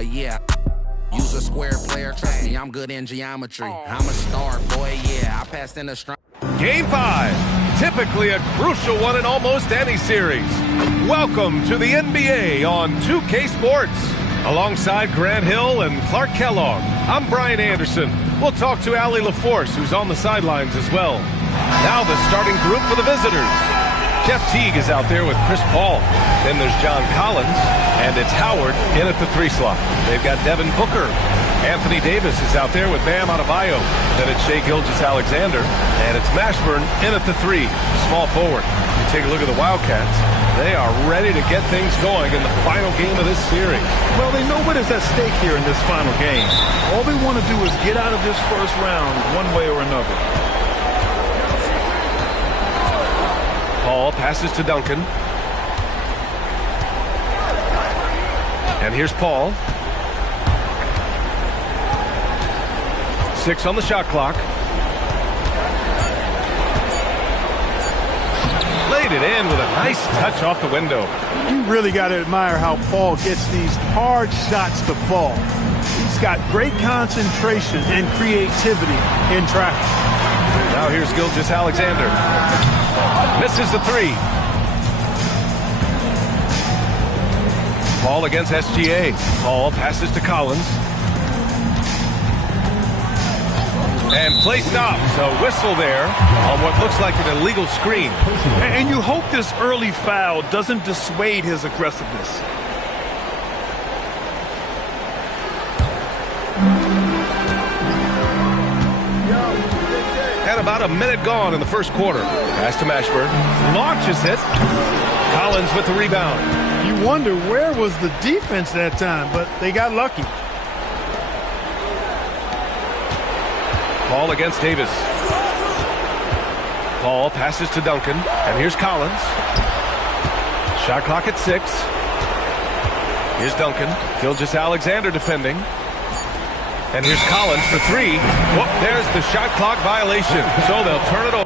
Yeah. Use a square player, trust me, I'm good in geometry. I'm a star, boy, yeah, I passed in a strong. Game 5, typically a crucial one in almost any series. Welcome to the NBA on 2K Sports. Alongside Grant Hill and Clark Kellogg, I'm Brian Anderson. We'll talk to Allie LaForce, who's on the sidelines as well. Now the starting group for the visitors. Jeff Teague is out there with Chris Paul. Then there's John Collins, and it's Howard in at the 3 slot. They've got Devin Booker. Anthony Davis is out there with Bam Adebayo. Then it's Shai Gilgeous-Alexander, and it's Mashburn in at the 3, small forward. You take a look at the Wildcats. They are ready to get things going in the final game of this series. Well, they know what is at stake here in this final game. All they want to do is get out of this first round one way or another. Paul passes to Duncan. And here's Paul. 6 on the shot clock. Laid it in with a nice touch off the window. You really got to admire how Paul gets these hard shots to fall. He's got great concentration and creativity in traffic. Now here's Gilgeous-Alexander. Misses the 3. Paul against SGA. Paul passes to Collins. And play stops. A whistle there on what looks like an illegal screen. And you hope this early foul doesn't dissuade his aggressiveness. And about a minute gone in the first quarter. Pass to Mashburn. Launches it. Collins with the rebound. You wonder where was the defense that time, but they got lucky. Paul against Davis. Paul passes to Duncan. And here's Collins. Shot clock at 6. Here's Duncan. Gilgeous-Alexander defending. And here's Collins for 3. Whoop, there's the shot clock violation. So they'll turn it over.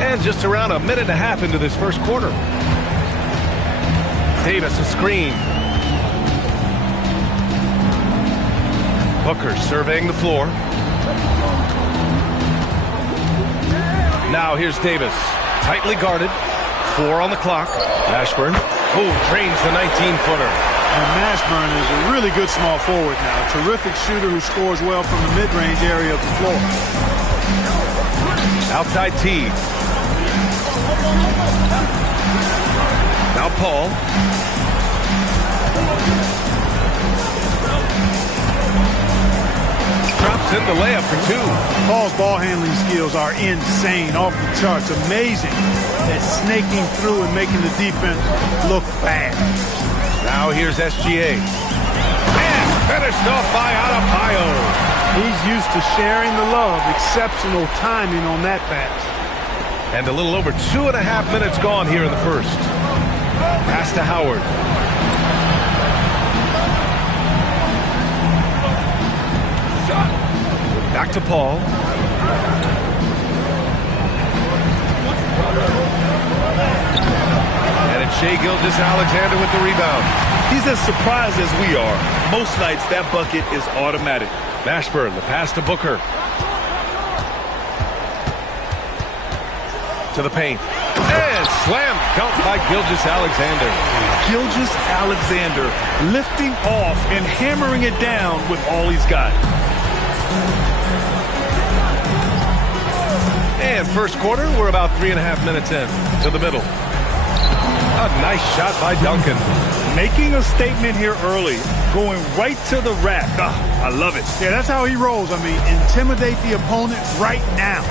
And just around a minute and a half into this first quarter. Davis a screen. Booker surveying the floor. Now here's Davis. Tightly guarded. 4 on the clock. Mashburn. Oh, drains the 19-footer. And Mashburn is a really good small forward now. A terrific shooter who scores well from the mid-range area of the floor. Outside Teague. Now Paul. Drops in the layup for 2. Paul's ball handling skills are insane, off the charts, amazing at snaking through and making the defense look bad. Now here's SGA. And finished off by Adebayo. He's used to sharing the love. Exceptional timing on that pass. And a little over 2.5 minutes gone here in the first. Pass to Howard. Back to Paul. And it's Shai Gilgeous-Alexander with the rebound. He's as surprised as we are. Most nights that bucket is automatic. Mashburn, the pass to Booker. To the paint. And slam dunk by Gilgeous-Alexander. Gilgeous-Alexander lifting off and hammering it down with all he's got. And first quarter, we're about 3.5 minutes in to the middle. A nice shot by Duncan. Making a statement here early. Going right to the rack. I love it. Yeah, that's how he rolls. I mean, intimidate the opponent right now.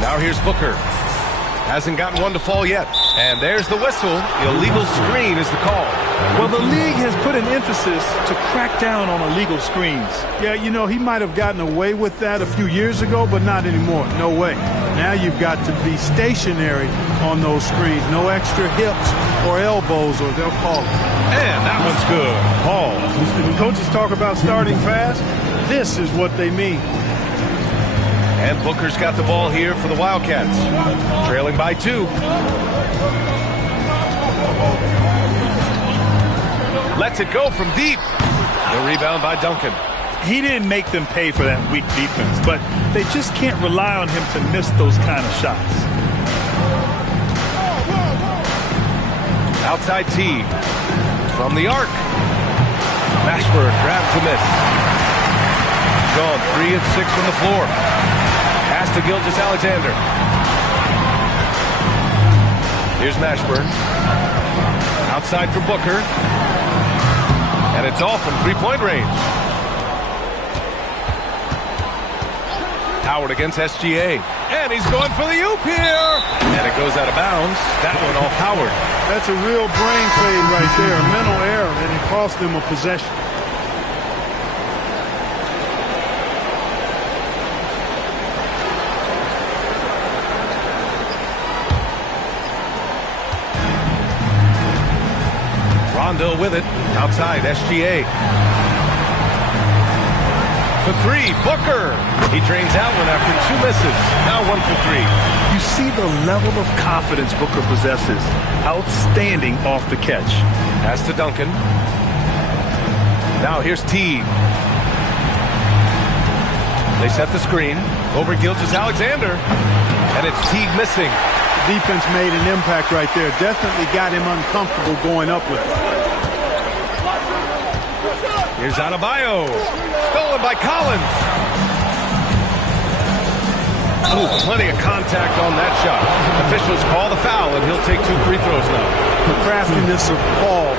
Now here's Booker. Hasn't gotten one to fall yet. And there's the whistle. The illegal screen is the call. Well, the league has put an emphasis to crack down on illegal screens. Yeah, you know, he might have gotten away with that a few years ago, but not anymore. No way. Now you've got to be stationary on those screens. No extra hips or elbows, or they'll call it. And that one's good. Paul. When coaches talk about starting fast, this is what they mean. And Booker's got the ball here for the Wildcats. Trailing by 2. Lets it go from deep. The rebound by Duncan. He didn't make them pay for that weak defense, but they just can't rely on him to miss those kind of shots. Outside T. From the arc. Mashburn grabs the miss. Gone 3 of 6 from the floor. Pass to Gilgeous-Alexander. Here's Mashburn. Outside for Booker. And it's off from three-point range. Howard against SGA. And he's going for the oop here. And it goes out of bounds. That one off Howard. That's a real brain fade right there. A mental error, and it cost them a possession. Rondo with it. Outside, SGA. For 3, Booker. He drains out one after 2 misses. Now 1 for 3. You see the level of confidence Booker possesses. Outstanding off the catch. Pass to Duncan. Now here's Teague. They set the screen. Over Gilgeous-Alexander. And it's Teague missing. Defense made an impact right there. Definitely got him uncomfortable going up with it. Here's Adebayo. Stolen by Collins. Ooh, plenty of contact on that shot. Officials call the foul, and he'll take 2 free throws now. The craftiness of Paul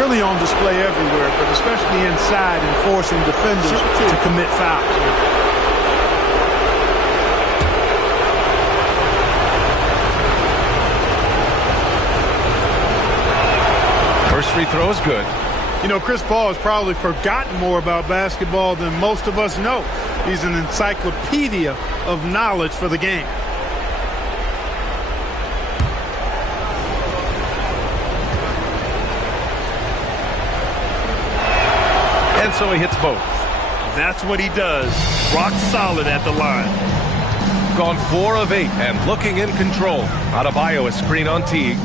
really on display everywhere, but especially inside and forcing defenders to commit fouls. First free throw is good. You know, Chris Paul has probably forgotten more about basketball than most of us know. He's an encyclopedia of knowledge for the game. And so he hits both. That's what he does. Rock solid at the line. Gone 4 of 8 and looking in control. Adebayo a screen on Teague.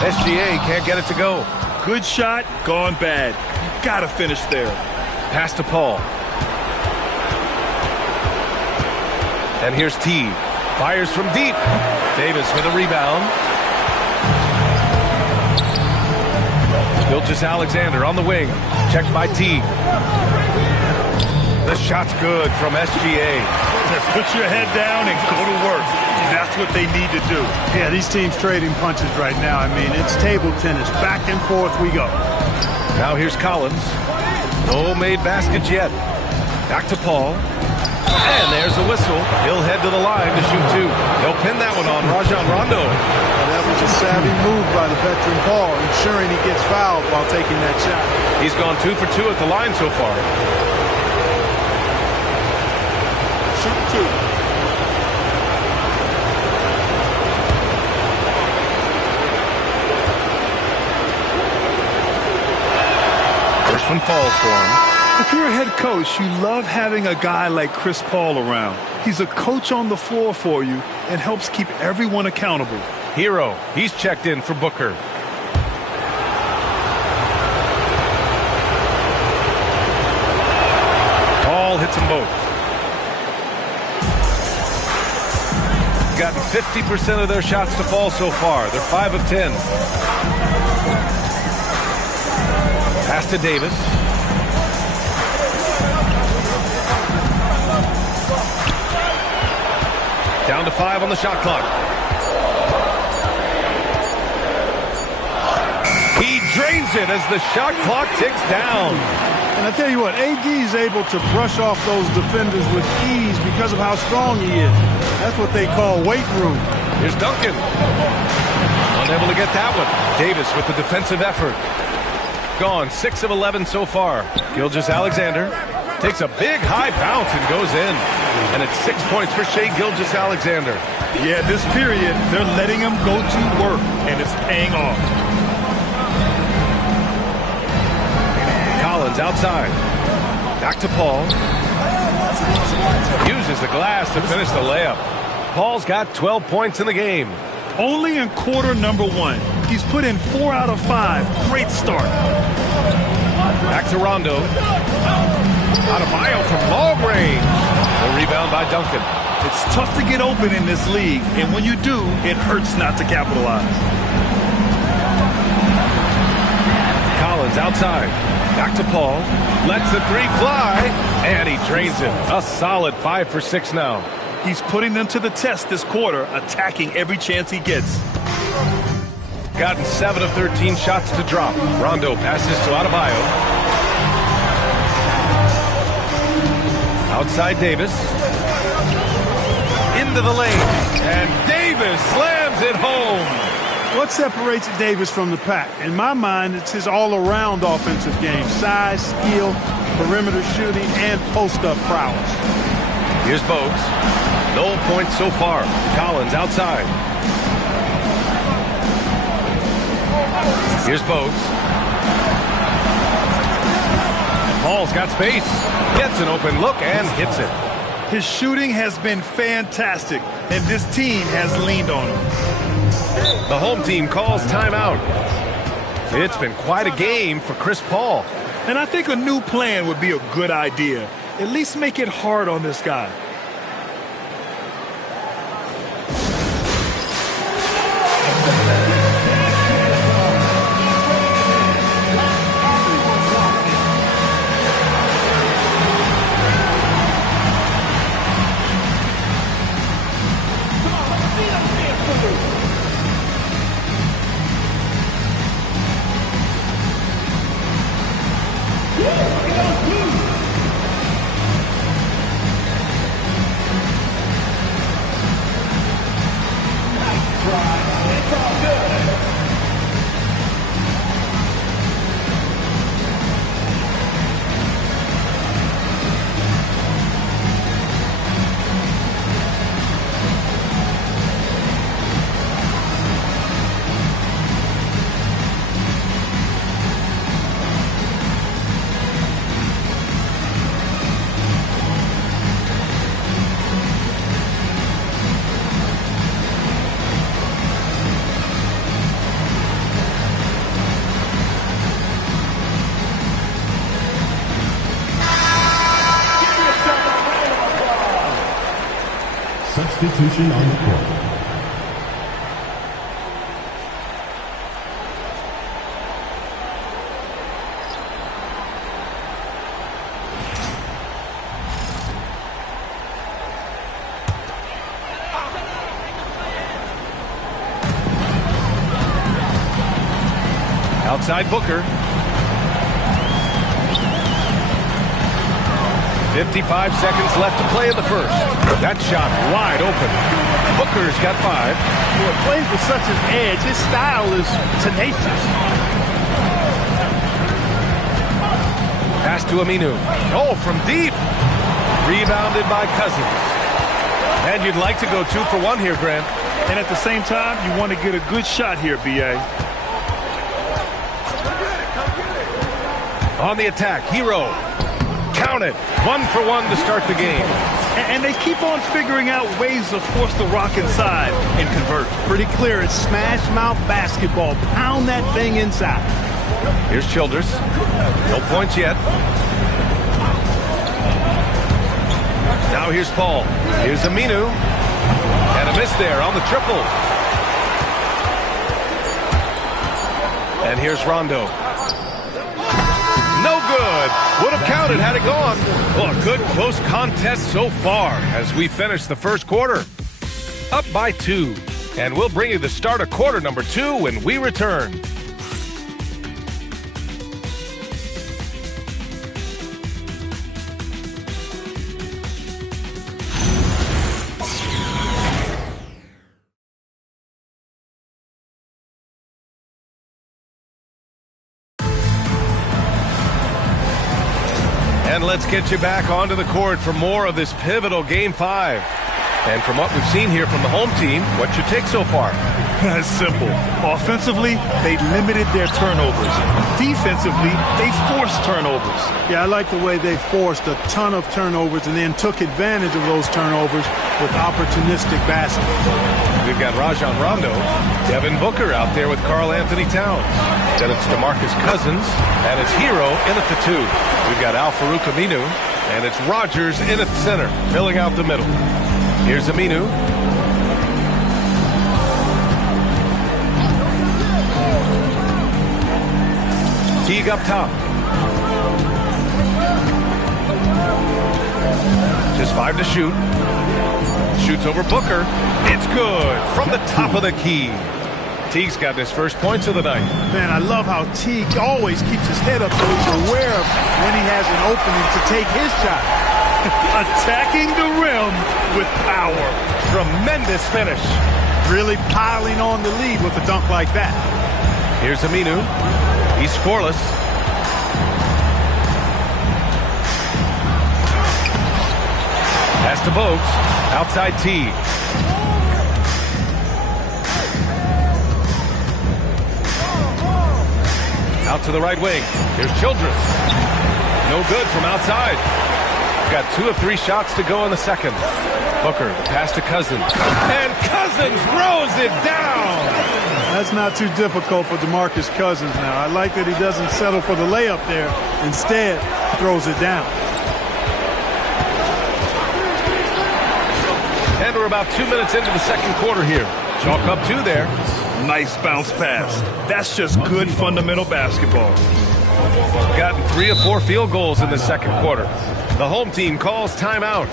SGA can't get it to go. Good shot, gone bad. Gotta finish there. Pass to Paul. And here's Teague. Fires from deep. Davis with a rebound. Gilgeous-Alexander on the wing. Checked by Teague. The shot's good from SGA. Put your head down and go to work. That's what they need to do. Yeah, these teams trading punches right now. I mean, it's table tennis. Back and forth we go. Now here's Collins. No made baskets yet. Back to Paul. And there's a whistle. He'll head to the line to shoot 2. He'll pin that one on Rajon Rondo. That was a savvy move by the veteran Paul, ensuring he gets fouled while taking that shot. He's gone 2 for 2 at the line so far. Shoot 2. First one falls for him. If you're a head coach, you love having a guy like Chris Paul around. He's a coach on the floor for you and helps keep everyone accountable. Hero, he's checked in for Booker. Paul hits them both. Gotten 50% of their shots to fall so far. They're 5 of 10. Pass to Davis. Down to 5 on the shot clock. He drains it as the shot clock ticks down. And I tell you what, AD is able to brush off those defenders with ease because of how strong he is. That's what they call weight room. Here's Duncan. Unable to get that one. Davis with the defensive effort. Gone 6 of 11 so far. Gilgeous-Alexander takes a big high bounce and goes in. And it's 6 points for Shai Gilgeous-Alexander. Yeah, this period, they're letting him go to work, and it's paying off. Collins outside. Back to Paul. Uses the glass to finish the layup. Paul's got 12 points in the game. Only in quarter number 1. He's put in 4 out of 5. Great start. Back to Rondo. Adebayo from long range. The rebound by Duncan. It's tough to get open in this league, and when you do, it hurts not to capitalize. Collins outside. Back to Paul. Lets the three fly, and he drains it. A solid 5 for 6 now. He's putting them to the test this quarter, attacking every chance he gets. Gotten 7 of 13 shots to drop. Rondo passes to Adebayo. Outside Davis. Into the lane. And Davis slams it home. What separates Davis from the pack? In my mind, it's his all-around offensive game. Size, skill, perimeter shooting, and post-up prowess. Here's Bogues. No points so far. Collins outside. Here's Bogues. Paul's got space. Gets an open look and hits it. His shooting has been fantastic, and this team has leaned on him. The home team calls timeout. It's been quite a game for Chris Paul. And I think a new plan would be a good idea. At least make it hard on this guy. Substitution on the court. Outside Booker. 55 seconds left to play in the first. That shot wide open. Booker's got 5. Well, it plays with such an edge. His style is tenacious. Pass to Aminu. Oh, from deep. Rebounded by Cousins. And you'd like to go 2 for 1 here, Grant. And at the same time, you want to get a good shot here, B.A. On the attack, Hero. Count it. 1 for 1 to start the game. And they keep on figuring out ways to force the rock inside and convert. Pretty clear. It's smash mouth basketball. Pound that thing inside. Here's Childress. No points yet. Now here's Paul. Here's Aminu. And a miss there on the triple. And here's Rondo. No good. Would have counted had it gone. Well, a good close contest so far as we finish the first quarter. Up by 2. And we'll bring you the start of quarter number 2 when we return. And let's get you back onto the court for more of this pivotal Game 5. And from what we've seen here from the home team, what's your take so far? It's simple. Offensively, they limited their turnovers. Defensively, they forced turnovers. Yeah, I like the way they forced a ton of turnovers and then took advantage of those turnovers with opportunistic basketball. We've got Rajon Rondo, Devin Booker out there with Karl Anthony Towns. Then it's DeMarcus Cousins, and it's Hero in at the 2. We've got Al-Farouq Aminu, and it's Rogers in at center, filling out the middle. Here's Aminu. Teague up top. Just 5 to shoot. Shoots over Booker. It's good from the top of the key. Teague's got his first points of the night. Man, I love how Teague always keeps his head up so he's aware of when he has an opening to take his shot. Attacking the rim with power. Tremendous finish. Really piling on the lead with a dunk like that. Here's Aminu. He's scoreless. Pass to Bogues. Outside Teague. Out to the right wing. Here's Childress. No good from outside. Got 2 of 3 shots to go in the second. Booker, the pass to Cousins. And Cousins throws it down. That's not too difficult for DeMarcus Cousins now. I like that he doesn't settle for the layup there. Instead, throws it down. And we're about 2 minutes into the second quarter here. Chalk up 2 there. Nice bounce pass. That's just good fundamental basketball. Gotten 3 of 4 field goals in the second quarter. The home team calls timeout.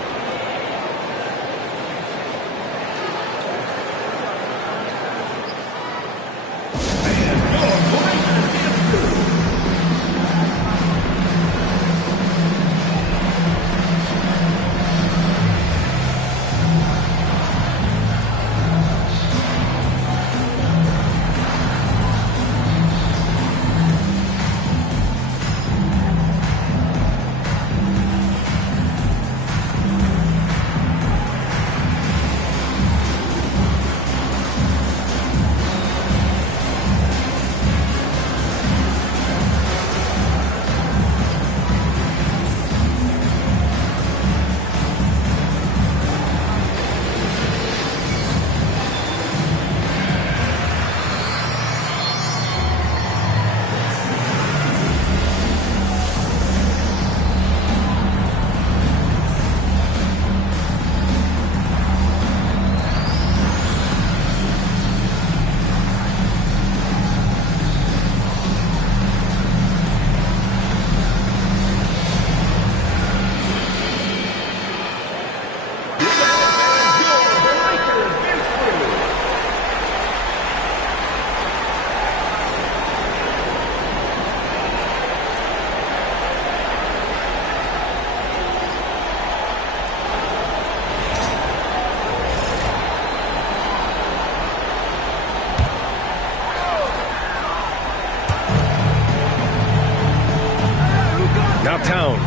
Now Towns.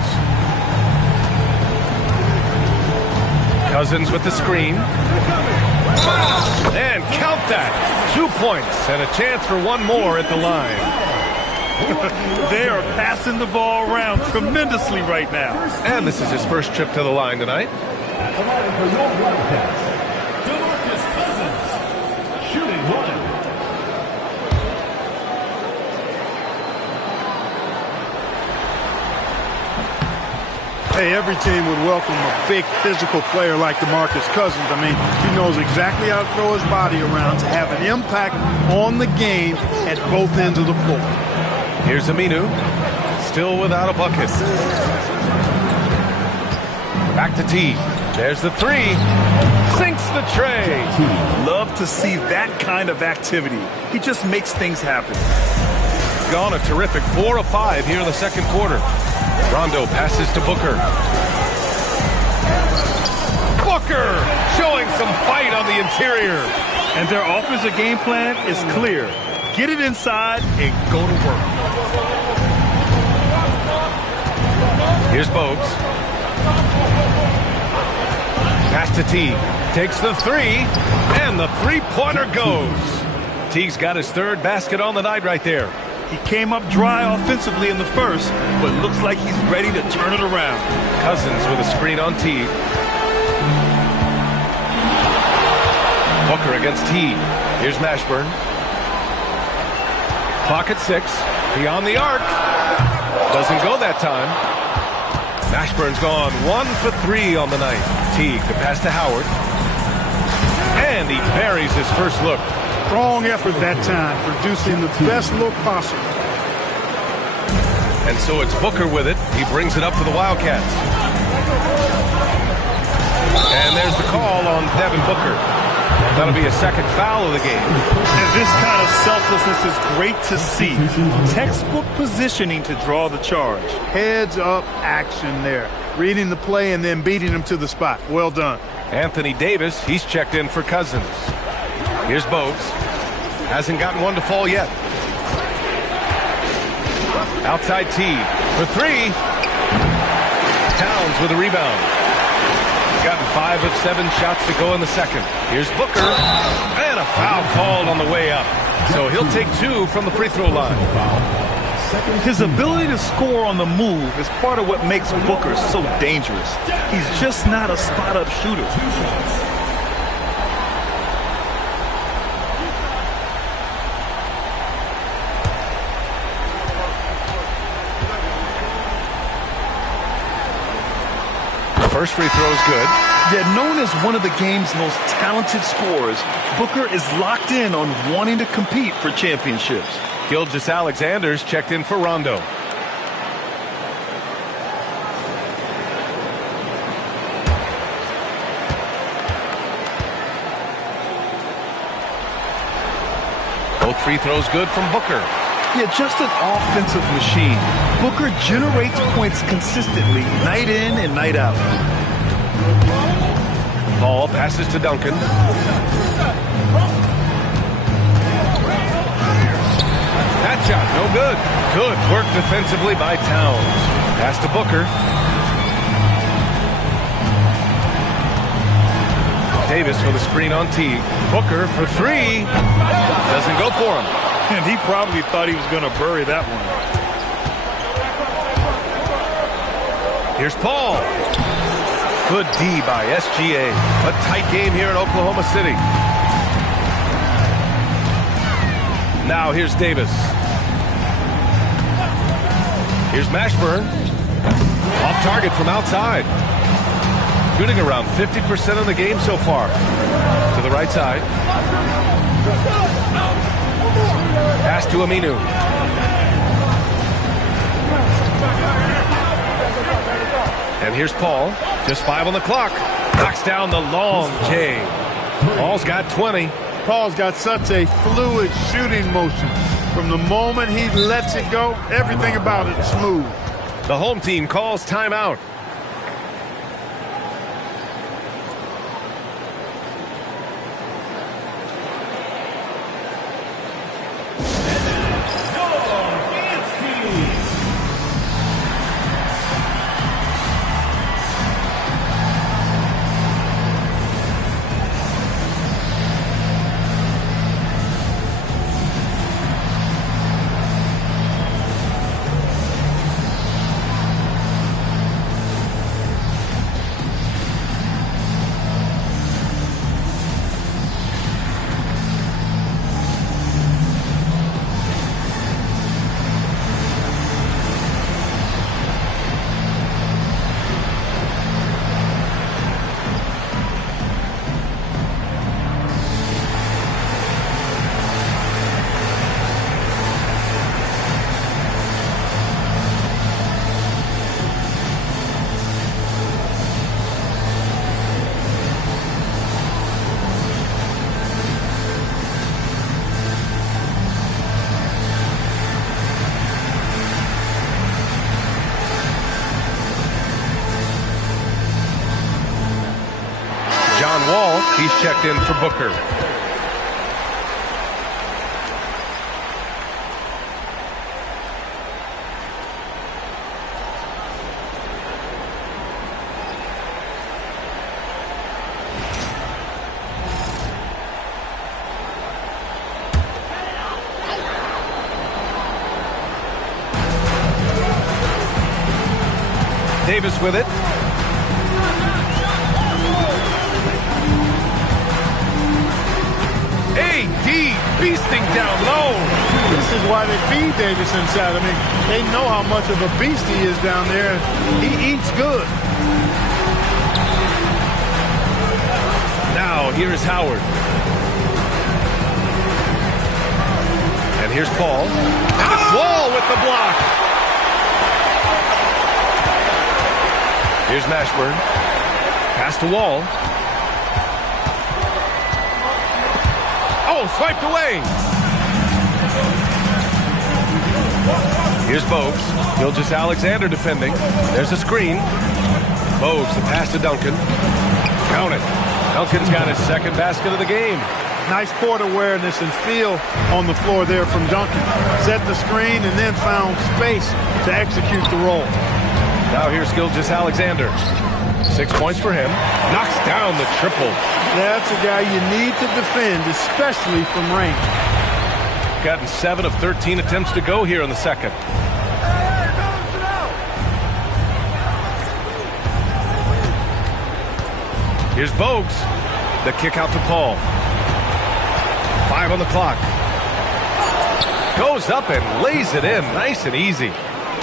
Cousins with the screen. And count that. 2 points and a chance for one more at the line. They are passing the ball around tremendously right now. And this is his first trip to the line tonight. DeMarcus Cousins, shooting 1. Hey, every team would welcome a big physical player like DeMarcus Cousins. I mean, he knows exactly how to throw his body around to have an impact on the game at both ends of the floor. Here's Aminu, still without a bucket. Back to T. There's the 3. Sinks the tray. Love to see that kind of activity. He just makes things happen. Gone a terrific 4 of 5 here in the second quarter. Rondo passes to Booker. Booker showing some fight on the interior. And their offensive game plan is clear. Get it inside and go to work. Here's Bogues. Pass to Teague. Takes the three, and the three-pointer goes. Teague's got his third basket on the night right there. He came up dry offensively in the first, but looks like he's ready to turn it around. Cousins with a screen on Teague. Booker against Teague. Here's Mashburn. Clock at 6. Beyond the arc. Doesn't go that time. Mashburn's gone 1 for 3 on the night. Teague, the pass to Howard. And he buries his first look. Strong effort that time, producing the best look possible. And so it's Booker with it. He brings it up for the Wildcats. And there's the call on Devin Booker. That'll be a second foul of the game. And this kind of selflessness is great to see. Textbook positioning to draw the charge. Heads up action there. Reading the play and then beating him to the spot. Well done. Anthony Davis, he's checked in for Cousins. Here's Bogues. Hasn't gotten one to fall yet. Outside Teague for 3. Towns with a rebound. He's gotten 5 of 7 shots to go in the second. Here's Booker. And a foul called on the way up. So he'll take 2 from the free throw line. His ability to score on the move is part of what makes Booker so dangerous. He's just not a spot-up shooter. First free throw is good. Yet known as one of the game's most talented scorers, Booker is locked in on wanting to compete for championships. Gilgeous Alexander's checked in for Rondo. Both free throws good from Booker. Yeah, just an offensive machine. Booker generates points consistently, night in and night out. Ball passes to Duncan. That shot, no good. Good work defensively by Towns. Pass to Booker. Davis with a screen on Teague. Booker for 3. Doesn't go for him. And he probably thought he was going to bury that one. Here's Paul. Good D by SGA. A tight game here in Oklahoma City. Now here's Davis. Here's Mashburn. Off target from outside. Shooting around 50% of the game so far. To the right side. Pass to Aminu. And here's Paul. Just 5 on the clock. Knocks down the long J. Paul's got 20. Paul's got such a fluid shooting motion. From the moment he lets it go, everything about it is smooth. The home team calls timeout. Wall, he's checked in for Booker. Davis with it. AD beasting down low. This is why they feed Davis inside. I mean, they know how much of a beast he is down there. He eats good. Now, here is Howard. And here's Paul. And it's Wall with the block. Here's Mashburn. Pass to Wall. Oh, swiped away. Here's Bogues. Gilgeous-Alexander defending. There's a screen. Bogues, the pass to Duncan. Count it. Duncan's got his second basket of the game. Nice court awareness and feel on the floor there from Duncan. Set the screen and then found space to execute the roll. Now here's Gilgeous-Alexander. 6 points for him. Knocks down the triple. That's a guy you need to defend, especially from range. Gotten 7 of 13 attempts to go here in the second. Here's Bogues. The kick out to Paul. 5 on the clock. Goes up and lays it in nice and easy.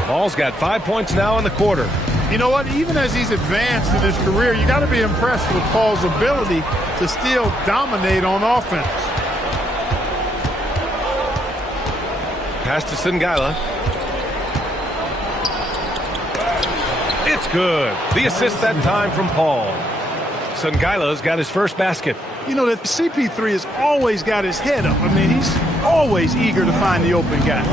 Paul's got 5 points now in the quarter. You know what? Even as he's advanced in his career, you got to be impressed with Paul's ability to still dominate on offense. Pass to Singila. It's good. The assist that time from Paul. Singila's got his first basket. You know that CP3 has always got his head up. I mean, he's always eager to find the open guy.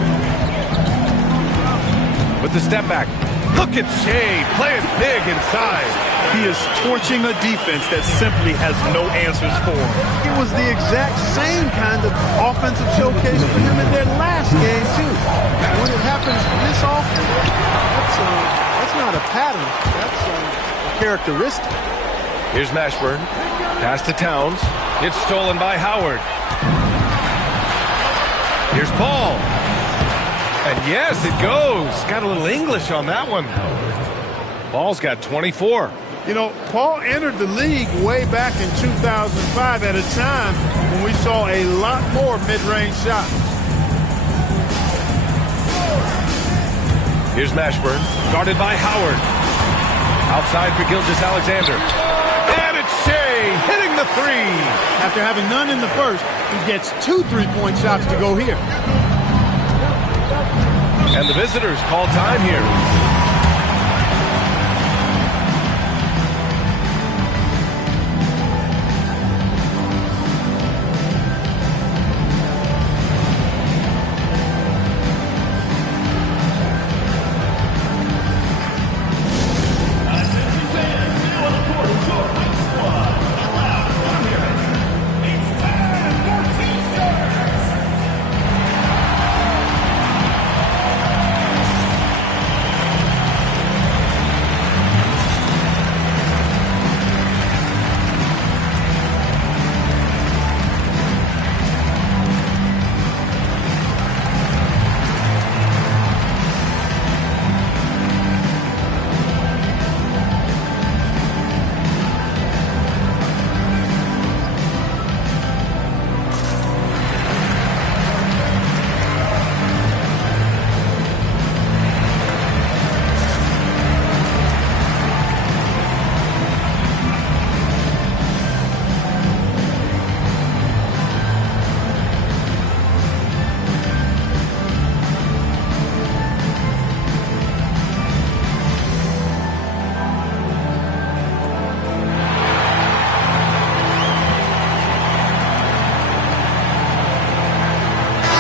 With the step back. Look at Shea playing big inside. He is torching a defense that simply has no answers for him. It was the exact same kind of offensive showcase for him in their last game, too. When it happens this often, that's not a pattern. That's a characteristic. Here's Mashburn. Pass to Towns. It's stolen by Howard. Here's Paul. And yes, it goes. Got a little English on that one. Paul's got 24. You know, Paul entered the league way back in 2005 at a time when we saw a lot more mid-range shots. Here's Mashburn. Guarded by Howard. Outside for Gilgeous-Alexander. And it's Shea hitting the three. After having none in the first, he gets 2 3-point shots to go here. And the visitors call time here.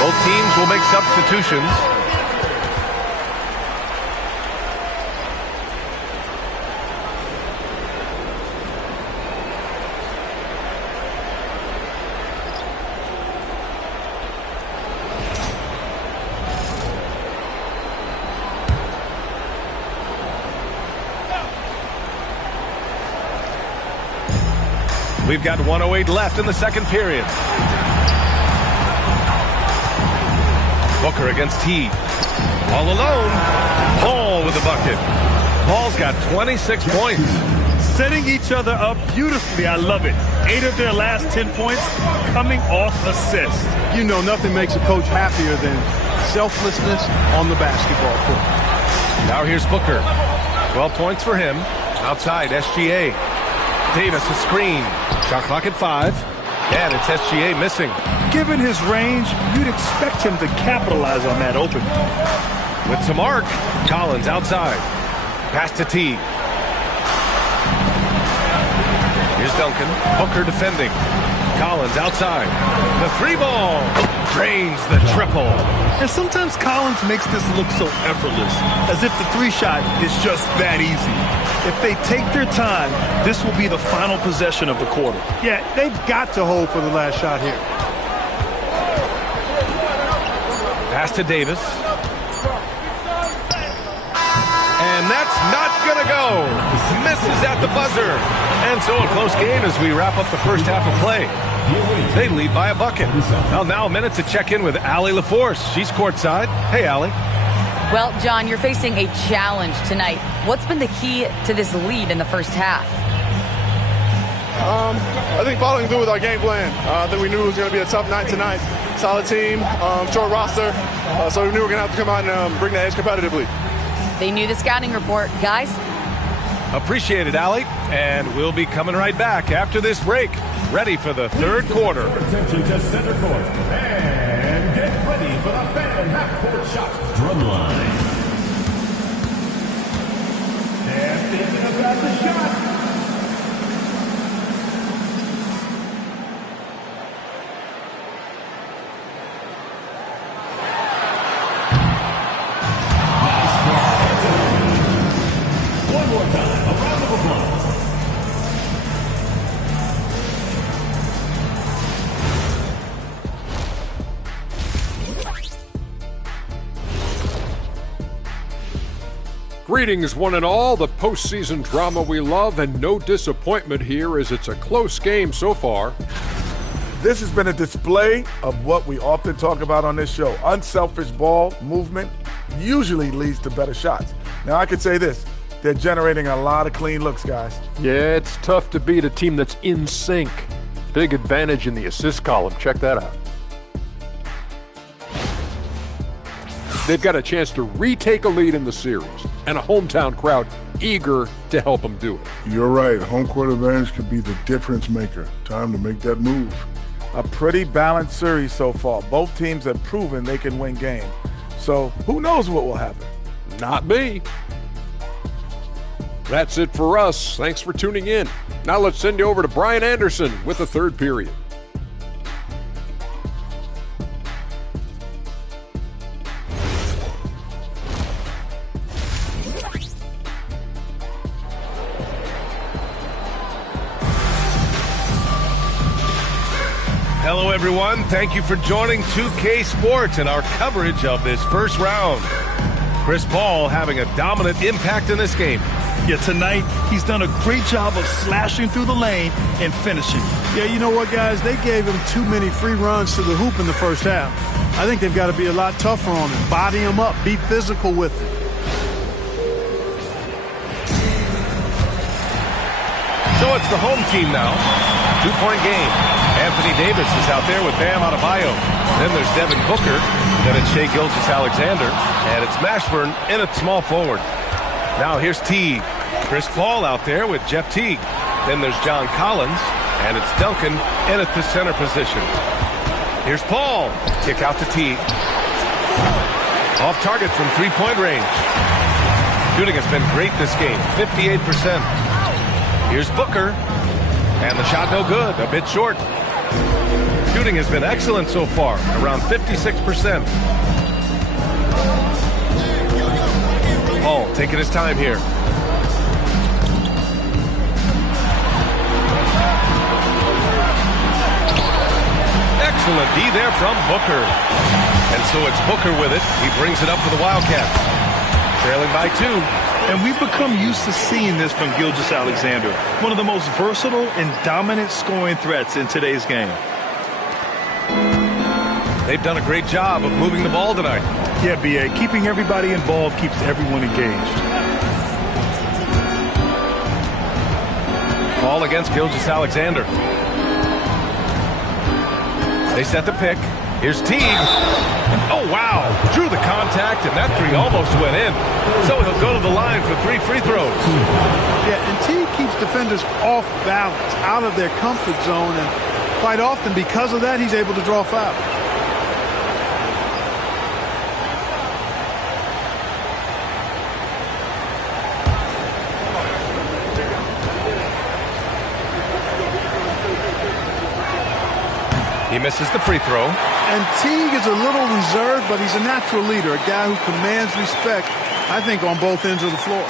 Both teams will make substitutions. We've got 1:08 left in the second period. Booker against Teague. All alone. Paul with the bucket. Paul's got 26 points. Setting each other up beautifully. I love it. 8 of their last 10 points coming off assists. You know, nothing makes a coach happier than selflessness on the basketball court. Now here's Booker. 12 points for him. Outside, SGA. Davis a screen. Shot clock at 5. And it's SGA missing. Given his range, you'd expect him to capitalize on that open. With some arc, Collins outside. Pass to Teague. Here's Duncan. Booker defending. Collins outside. The 3-ball. Drains the triple. And sometimes Collins makes this look so effortless, as if the 3-shot is just that easy. If they take their time, this will be the final possession of the quarter. Yeah, they've got to hold for the last shot here. Pass to Davis. And that's not going to go. Misses at the buzzer. And so a close game as we wrap up the first half of play. They lead by a bucket. Well, now a minute to check in with Allie LaForce. She's courtside. Hey, Allie. Well, John, you're facing a challenge tonight. What's been the key to this lead in the first half? I think following through with our game plan. I think we knew it was going to be a tough night tonight. Solid team, short roster, so we knew we were going to have to come out and bring the edge competitively. They knew the scouting report. Guys? Appreciate it, Allie. And we'll be coming right back after this break. Ready for the third quarter. Attention to center court. And get ready for the fan half-court shot drum line. And thinking about the shot. One more time, a round of applause. Greetings, one and all. The postseason drama we love, and no disappointment here as it's a close game so far. This has been a display of what we often talk about on this show. Unselfish ball movement usually leads to better shots. Now, I could say this. They're generating a lot of clean looks, guys. Yeah, it's tough to beat a team that's in sync. Big advantage in the assist column. Check that out. They've got a chance to retake a lead in the series, and a hometown crowd eager to help them do it. You're right. Home court advantage could be the difference maker. Time to make that move. A pretty balanced series so far. Both teams have proven they can win games. So who knows what will happen? Not me. That's it for us. Thanks for tuning in. Now let's send you over to Brian Anderson with the third period. Hello, everyone. Thank you for joining 2K Sports and our coverage of this first round. Chris Paul having a dominant impact in this game. Yeah, tonight he's done a great job of slashing through the lane and finishing. Yeah, you know what, guys? They gave him too many free runs to the hoop in the first half. I think they've got to be a lot tougher on him. Body him up. Be physical with him. So it's the home team now. 2-point game. Anthony Davis is out there with Bam Adebayo. Then there's Devin Booker. Then it's Shai Gilgeous-Alexander. And it's Mashburn in at small forward. Now here's Teague. Chris Paul out there with Jeff Teague. Then there's John Collins. And it's Duncan in at the center position. Here's Paul. Kick out to Teague. Off target from three-point range. Shooting has been great this game. 58%. Here's Booker. And the shot no good. A bit short. Shooting has been excellent so far. Around 56%. Paul taking his time here. Excellent D there from Booker. And so it's Booker with it. He brings it up for the Wildcats. Trailing by 2. And we've become used to seeing this from Gilgeous-Alexander, one of the most versatile and dominant scoring threats in today's game. They've done a great job of moving the ball tonight. Yeah, B.A., keeping everybody involved keeps everyone engaged. Ball against Gilgeous-Alexander. They set the pick. Here's Teague. Oh, wow. Drew the contact, and that three almost went in. So he'll go to the line for 3 free throws. Yeah, and Teague keeps defenders off balance, out of their comfort zone, and quite often because of that, he's able to draw foul. He misses the free throw. And Teague is a little reserved, but he's a natural leader, a guy who commands respect, I think, on both ends of the floor.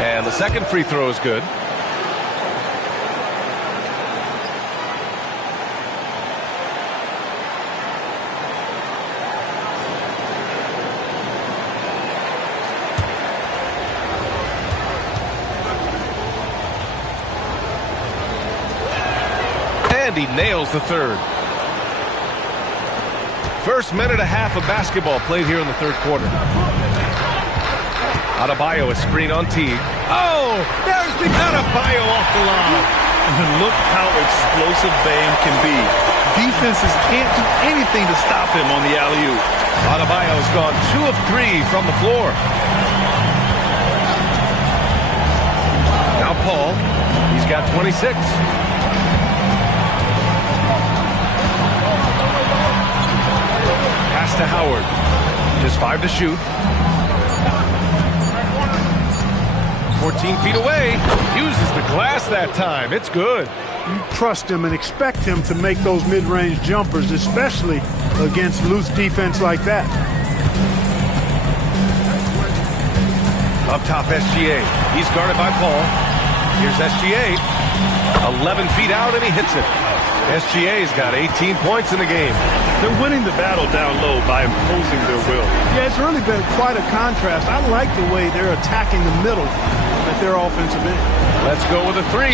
And the second free throw is good. And he nails the third. First minute and a half of basketball played here in the third quarter. Adebayo, a screen on Teague. Oh, there's the Adebayo off the line. And look how explosive Bam can be. Defenses can't do anything to stop him on the alley-oop. Adebayo's gone 2 of 3 from the floor. Now Paul, he's got 26. Pass to Howard. Just 5 to shoot. 14 feet away. Uses the glass that time. It's good. You trust him and expect him to make those mid-range jumpers, especially against loose defense like that. Up top, SGA. He's guarded by Paul. Here's SGA. 11 feet out, and he hits it. SGA's got 18 points in the game. They're winning the battle down low by imposing their will. Yeah, it's really been quite a contrast. I like the way they're attacking the middle at their offensive end. Let's go with a 3.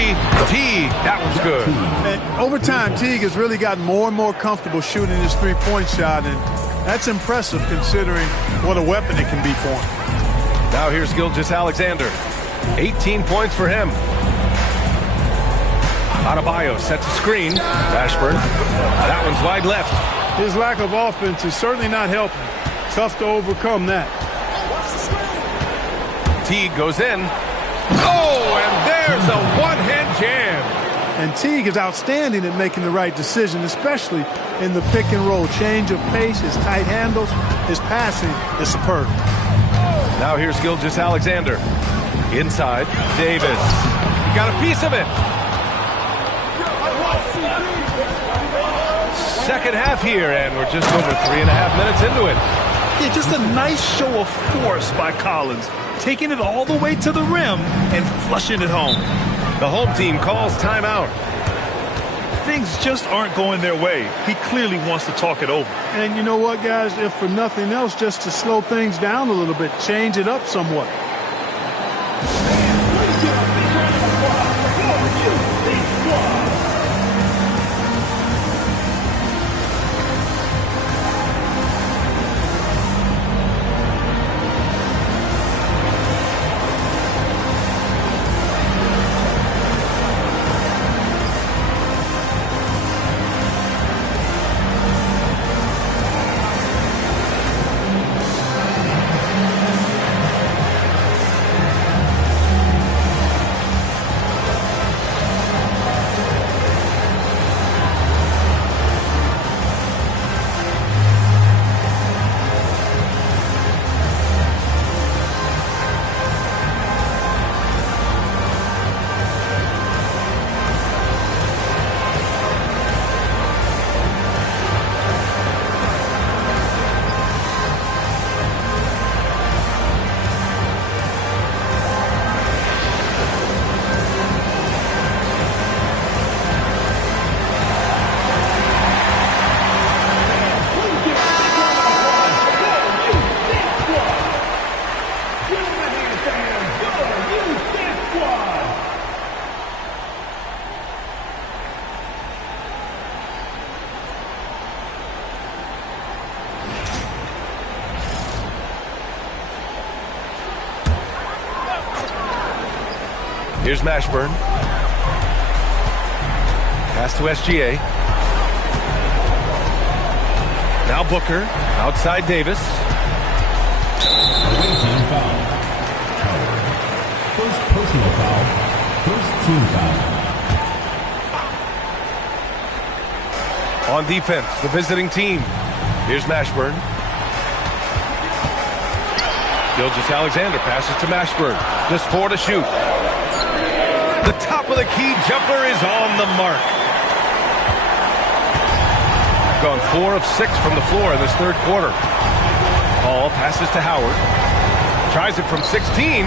Teague, that one's good. And over time, Teague has really gotten more and more comfortable shooting his three-point shot, and that's impressive considering what a weapon it can be for him. Now here's Gilgeous-Alexander. 18 points for him. Adebayo sets a screen. Ashburn. That one's wide left. His lack of offense is certainly not helping. Tough to overcome that. Teague goes in. Oh, and there's a one-hand jam. And Teague is outstanding at making the right decision, especially in the pick and roll. Change of pace, his tight handles, his passing is superb. Now here's Gilgeous-Alexander. Inside, Davis. He got a piece of it. Second half here, and we're just over 3.5 minutes into it. Yeah, just a nice show of force by Collins, taking it all the way to the rim and flushing it home. The home team calls timeout. Things just aren't going their way. He clearly wants to talk it over. And you know what, guys? If for nothing else, just to slow things down a little bit, change it up somewhat. Here's Mashburn. Pass to SGA. Now Booker. Outside Davis. Away team foul. First personal foul. First team foul. On defense, the visiting team. Here's Mashburn. Gilgeous-Alexander passes to Mashburn. Just 4 to shoot. The top of the key jumper is on the mark. Gone 4 of 6 from the floor in this third quarter. Paul passes to Howard. Tries it from 16.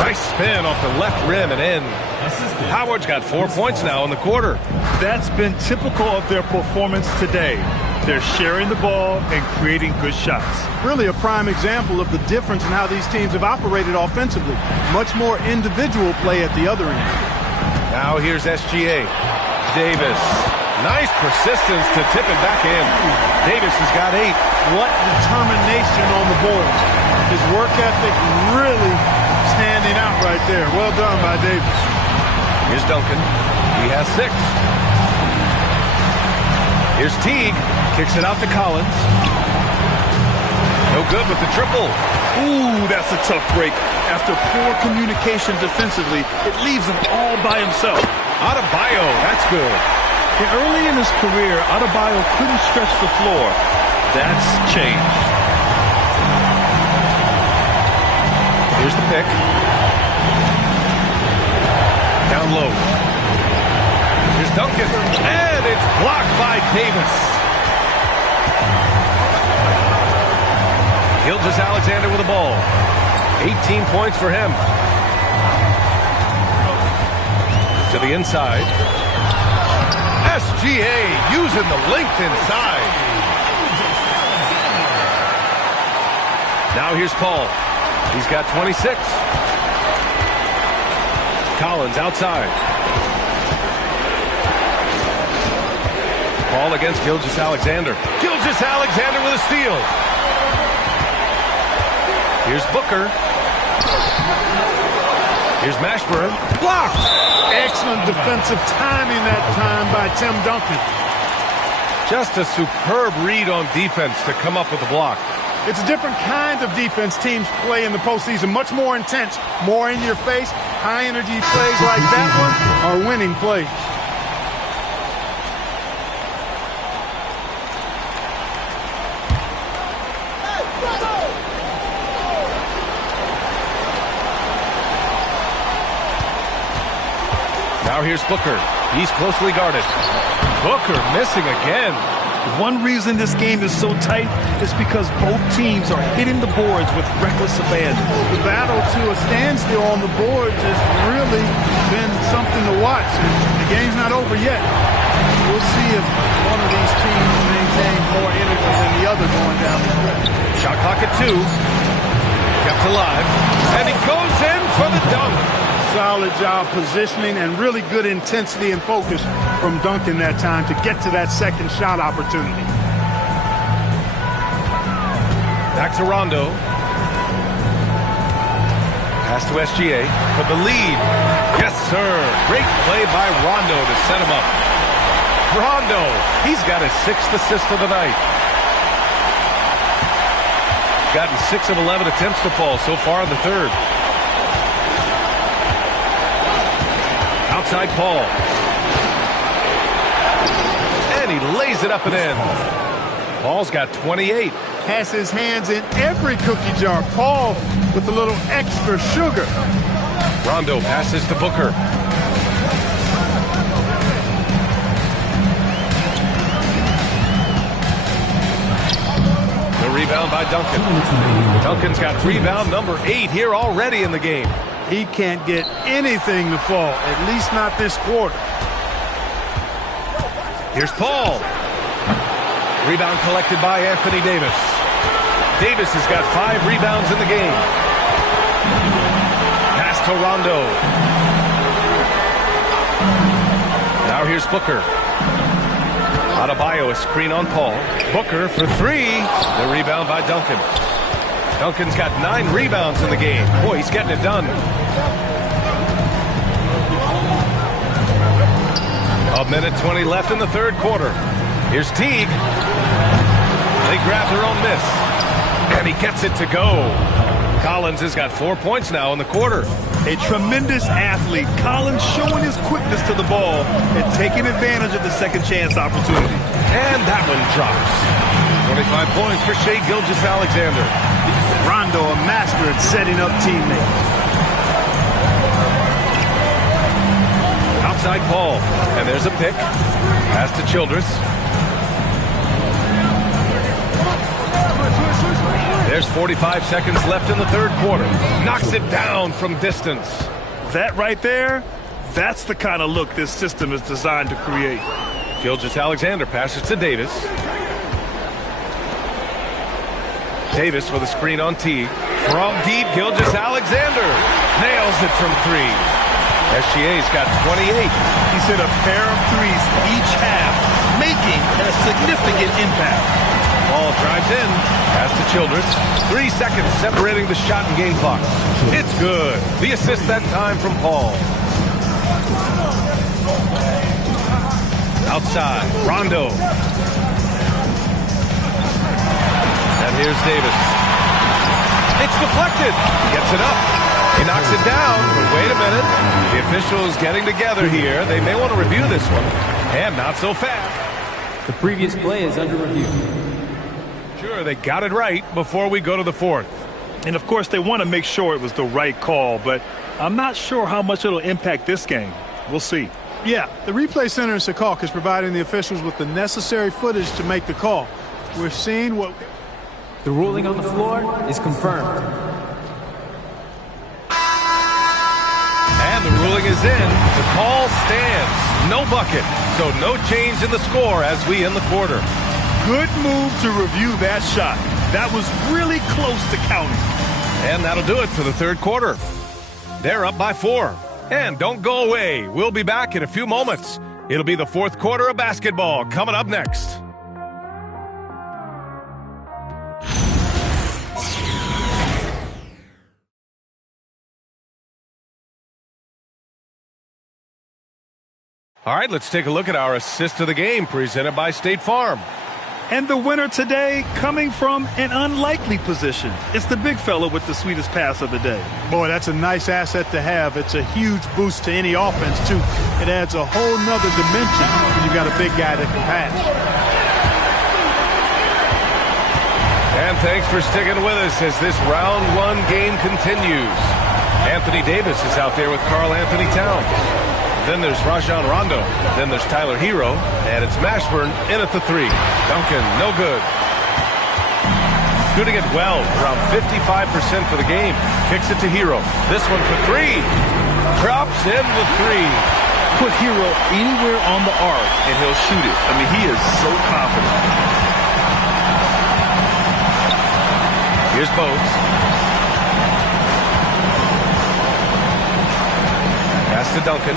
Nice spin off the left rim and in. Howard's got 4 points now in the quarter. That's been typical of their performance today. They're sharing the ball and creating good shots. Really a prime example of the difference in how these teams have operated offensively. Much more individual play at the other end. Now here's SGA. Davis. Nice persistence to tip it back in. Davis has got 8. What determination on the boards. His work ethic really standing out right there. Well done by Davis. Here's Duncan. He has 6. Here's Teague. Kicks it out to Collins. No good with the triple. Ooh, that's a tough break. After poor communication defensively, it leaves him all by himself. Adebayo, that's good. Early in his career, Adebayo couldn't stretch the floor. That's changed. Here's the pick. Down low. Here's Duncan. And it's blocked by Davis. Gilgeous-Alexander with the ball. 18 points for him. To the inside. SGA using the length inside. Now here's Paul. He's got 26. Collins outside. Paul against Gilgeous-Alexander. Gilgeous-Alexander with a steal. Here's Booker. Here's Mashburn. Blocked. Excellent defensive timing that time by Tim Duncan. Just a superb read on defense to come up with the block. It's a different kind of defense teams play in the postseason. Much more intense, more in your face. High energy plays like that one are winning plays. Now here's Booker. He's closely guarded. Booker missing again. One reason this game is so tight is because both teams are hitting the boards with reckless abandon. The battle to a standstill on the boards has really been something to watch. The game's not over yet. We'll see if one of these teams maintains more energy than the other going down the stretch. Shot clock at 2. Kept alive. And he goes in for the dunk. Solid job positioning and really good intensity and focus from Duncan that time to get to that second shot opportunity. Back to Rondo. Pass to SGA for the lead. Yes, sir. Great play by Rondo to set him up. Rondo, he's got his 6th assist of the night. Gotten 6 of 11 attempts to fall so far in the third. Outside Paul. And he lays it up and in. Paul's got 28. Has his hands in every cookie jar. Paul with a little extra sugar. Rondo passes to Booker. The rebound by Duncan. Duncan's got rebound number 8 here already in the game. He can't get anything to fall, at least not this quarter. Here's Paul. Rebound collected by Anthony Davis. Davis has got 5 rebounds in the game. Pass to Rondo. Now here's Booker. Adebayo, a screen on Paul. Booker for 3. The rebound by Duncan. Duncan's got 9 rebounds in the game. Boy, he's getting it done. 1:20 left in the third quarter. Here's Teague. They grab their own miss. And he gets it to go. Collins has got 4 points now in the quarter. A tremendous athlete. Collins showing his quickness to the ball and taking advantage of the second chance opportunity. And that one drops. 25 points for Shai Gilgeous-Alexander. Rondo, a master at setting up teammates. Outside Paul. And there's a pick. Pass to Childress. There's 45 seconds left in the third quarter. Knocks it down from distance. That right there, that's the kind of look this system is designed to create. Gilgeous-Alexander passes to Davis. Davis with a screen on T. From deep, Gilgeous-Alexander nails it from three. SGA's got 28. He's hit a pair of threes each half, making a significant impact. Ball drives in. Pass to Childress. 3 seconds separating the shot and game clock. It's good. The assist that time from Paul. Outside. Rondo. And here's Davis. It's deflected. Gets it up. He knocks it down. But wait a minute. The officials getting together here. They may want to review this one. And not so fast. The previous play is under review. Sure, they got it right before we go to the fourth. And, of course, they want to make sure it was the right call, but I'm not sure how much it'll impact this game. We'll see. Yeah, the replay center in Secaucus is providing the officials with the necessary footage to make the call. We're seeing what... The ruling on the floor is confirmed. And the ruling is in. The call stands. No bucket. So no change in the score as we end the quarter. Good move to review that shot. That was really close to counting. And that'll do it for the third quarter. They're up by 4. And don't go away. We'll be back in a few moments. It'll be the fourth quarter of basketball coming up next. All right, let's take a look at our assist of the game presented by State Farm. And the winner today coming from an unlikely position. It's the big fella with the sweetest pass of the day. Boy, that's a nice asset to have. It's a huge boost to any offense, too. It adds a whole nother dimension when you've got a big guy that can pass. And thanks for sticking with us as this round one game continues. Anthony Davis is out there with Karl Anthony Towns. Then there's Rajon Rondo. Then there's Tyler Hero. And it's Mashburn in at the 3. Duncan, no good. Shooting it well, around 55% for the game. Kicks it to Hero. This one for 3. Drops in the 3. Put Hero anywhere on the arc and he'll shoot it. I mean, he is so confident. Here's Bogues. Pass to Duncan.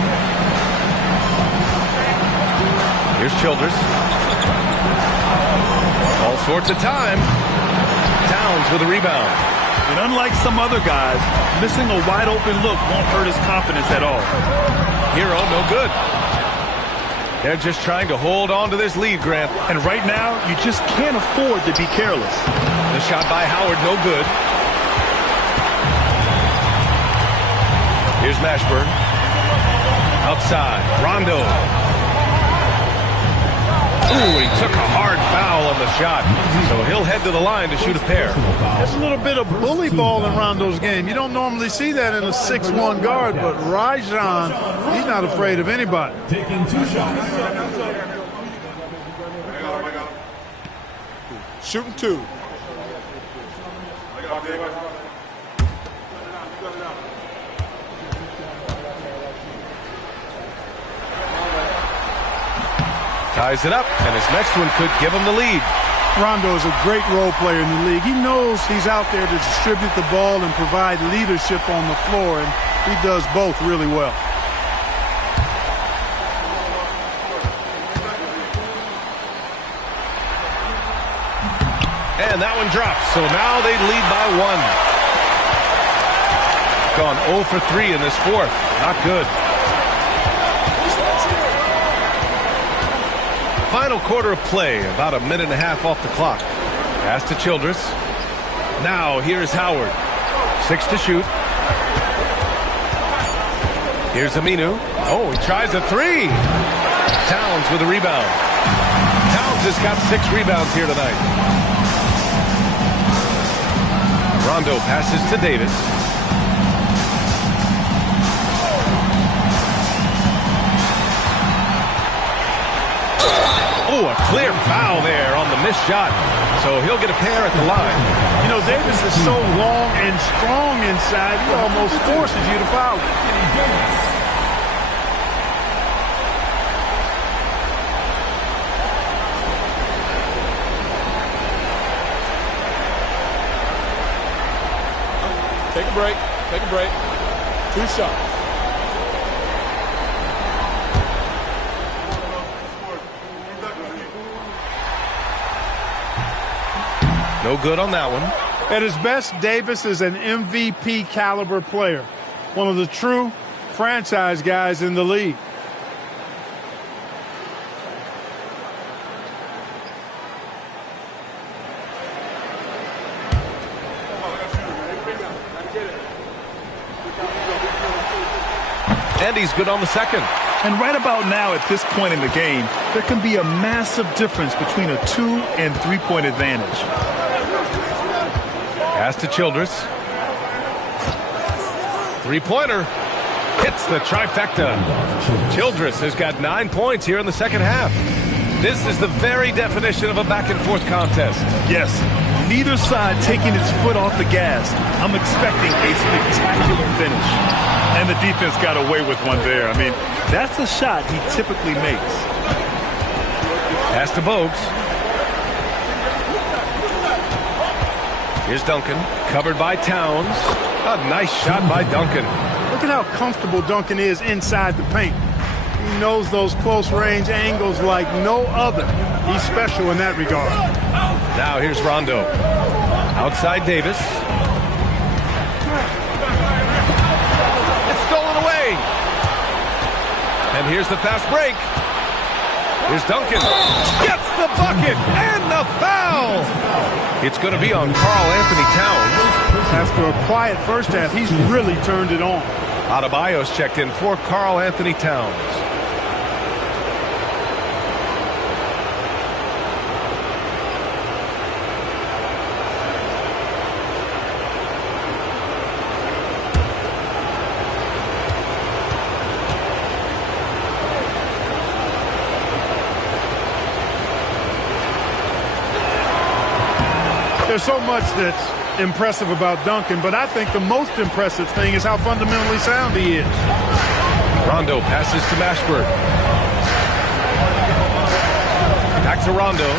Here's Childress. All sorts of time. Towns with a rebound. And unlike some other guys, missing a wide open look won't hurt his confidence at all. Hero, no good. They're just trying to hold on to this lead, Grant. And right now, you just can't afford to be careless. The shot by Howard, no good. Here's Mashburn. Outside, Rondo. Ooh, he took a hard foul on the shot. So he'll head to the line to shoot a pair. There's a little bit of bully ball in Rondo's game. You don't normally see that in a 6'1 guard, but Rajon, he's not afraid of anybody. Taking 2 shots. Shooting 2. Ties it up, and his next one could give him the lead. Rondo is a great role player in the league. He knows he's out there to distribute the ball and provide leadership on the floor, and he does both really well. And that one drops, so now they lead by 1. Gone 0 for 3 in this fourth. Not good. Final quarter of play, about a minute and a half off the clock. Pass to Childress. Now here's Howard. 6 to shoot. Here's Aminu. Oh, he tries a 3. Towns with a rebound. Towns has got 6 rebounds here tonight. Rondo passes to Davis. Oh, a clear foul there on the missed shot. So he'll get a pair at the line. You know, Davis is so long and strong inside, he almost forces you to foul. Take a break. Take a break. 2 shots. No good on that one. At his best, Davis is an MVP caliber player. One of the true franchise guys in the league. And he's good on the second. And right about now, at this point in the game, there can be a massive difference between a 2- and 3-point advantage. Pass to Childress. 3-pointer. Hits the trifecta. Childress has got 9 points here in the second half. This is the very definition of a back-and-forth contest. Yes, neither side taking its foot off the gas. I'm expecting a spectacular finish. And the defense got away with one there. I mean, that's a shot he typically makes. Pass to Bogues. Here's Duncan, covered by Towns. A nice shot by Duncan. Look at how comfortable Duncan is inside the paint. He knows those close-range angles like no other. He's special in that regard. Now here's Rondo. Outside Davis. It's stolen away. And here's the fast break. Here's Duncan. Gets the bucket and the foul. It's going to be on Karl Anthony Towns. After a quiet first half, he's really turned it on. Adebayo's checked in for Karl Anthony Towns. There's so much that's impressive about Duncan, but I think the most impressive thing is how fundamentally sound he is. Rondo passes to Mashburn. Back to Rondo.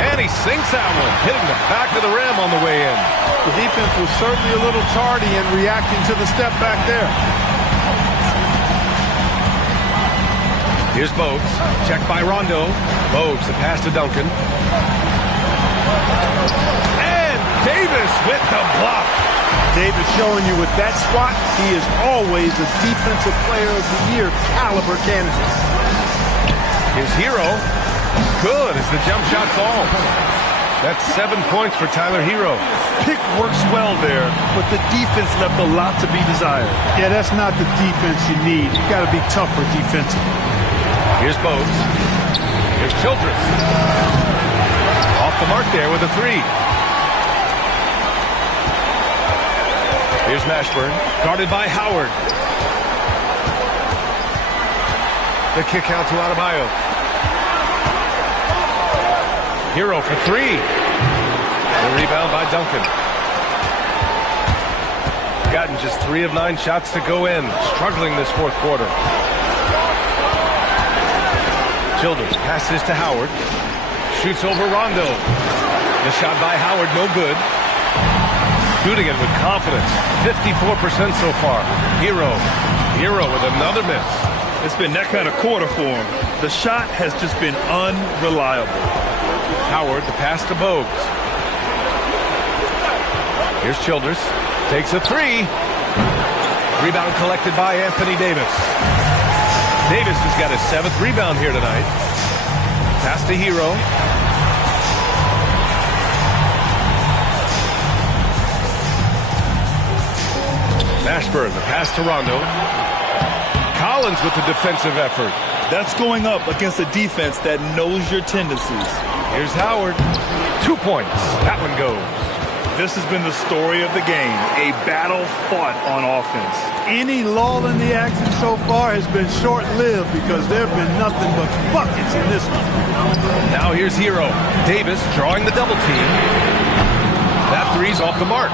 And he sinks that one, hitting the back of the rim on the way in. The defense was certainly a little tardy in reacting to the step back there. Here's Bogues, checked by Rondo. Bogues, the pass to Duncan. And Davis with the block. Davis showing you with that spot, he is always a Defensive Player of the Year caliber candidate. His hero, good as the jump shot falls. That's 7 points for Tyler Hero. Pick works well there, but the defense left a lot to be desired. Yeah, that's not the defense you need. You got to be tougher defensively. Here's Bogues. Here's Childress. Off the mark there with a 3. Here's Mashburn, guarded by Howard. The kick out to Adebayo. Hero for 3. The rebound by Duncan. Gotten just 3 of 9 shots to go in. Struggling this fourth quarter. Childress passes to Howard. Shoots over Rondo. The shot by Howard, no good. Shooting it with confidence. 54% so far. Hero with another miss. It's been that kind of quarter for him. The shot has just been unreliable. Howard, the pass to Bogues. Here's Childress. Takes a 3. Rebound collected by Anthony Davis. Davis has got his 7th rebound here tonight. Pass to Hero. Mashburn, the pass to Rondo. Collins with the defensive effort. That's going up against a defense that knows your tendencies. Here's Howard. 2 points. That one goes. This has been the story of the game, a battle fought on offense. Any lull in the action so far has been short-lived because there have been nothing but buckets in this one. Now here's Hero. Davis drawing the double team. That three's off the mark.